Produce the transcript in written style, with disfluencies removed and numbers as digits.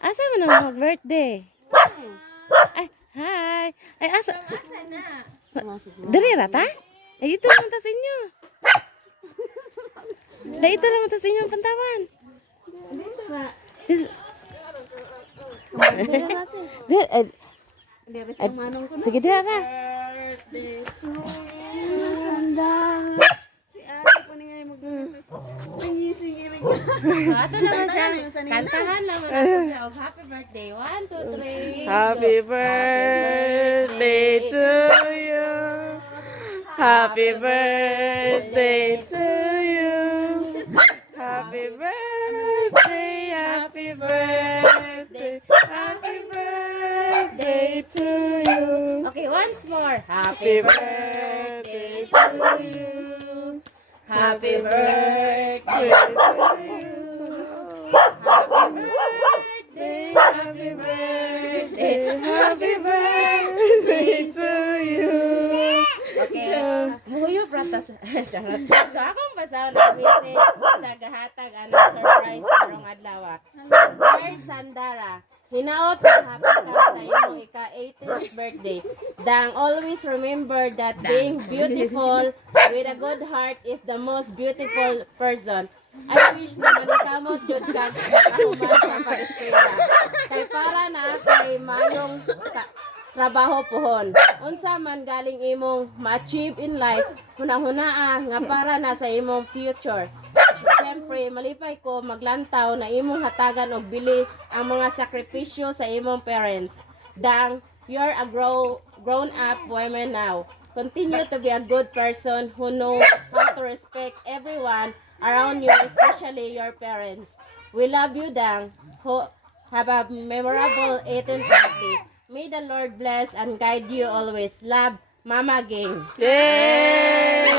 Asa mo na mag-birthday? Ay, hi. Ay, asa? Dali rata? Ay, ito naman tas inyo. Ay, ito naman tas inyo ang pantawan. Sige, dara. Ato naman siya. Kantahan naman ako siya. Happy birthday. 1, 2, 3. Happy birthday to you. Happy birthday to you. Happy birthday, happy birthday, happy birthday to you. Okay, once more. Happy birthday to you. Happy birthday to you. Happy birthday, happy birthday to you. Okay. Muhuyop ratas. Charot. So akong basaw na message sa gahatag anong surprise karong adlaw. Dear Sandarah, hinaot nga happy ka sa imong ika-18th birthday. Dang always remember that being beautiful with a good heart is the most beautiful person. I wish na maningkamot judka makahoman sa pag-eskwela. Kay para na kay mayong trabaho pohon. Onsa man galing imong ma-achieve in life, hunahuna nga para na sa imong future. Siyempre, malipay ko maglantaw na imong hatagan og bili ang mga sakripisyo sa imong parents. Dang, you're a grown up woman now. Continue to be a good person who know how to respect everyone around you, especially your parents. We love you, Dang. Have a memorable 18th birthday. May the Lord bless and guide you always. Love, Mamaging. Yay!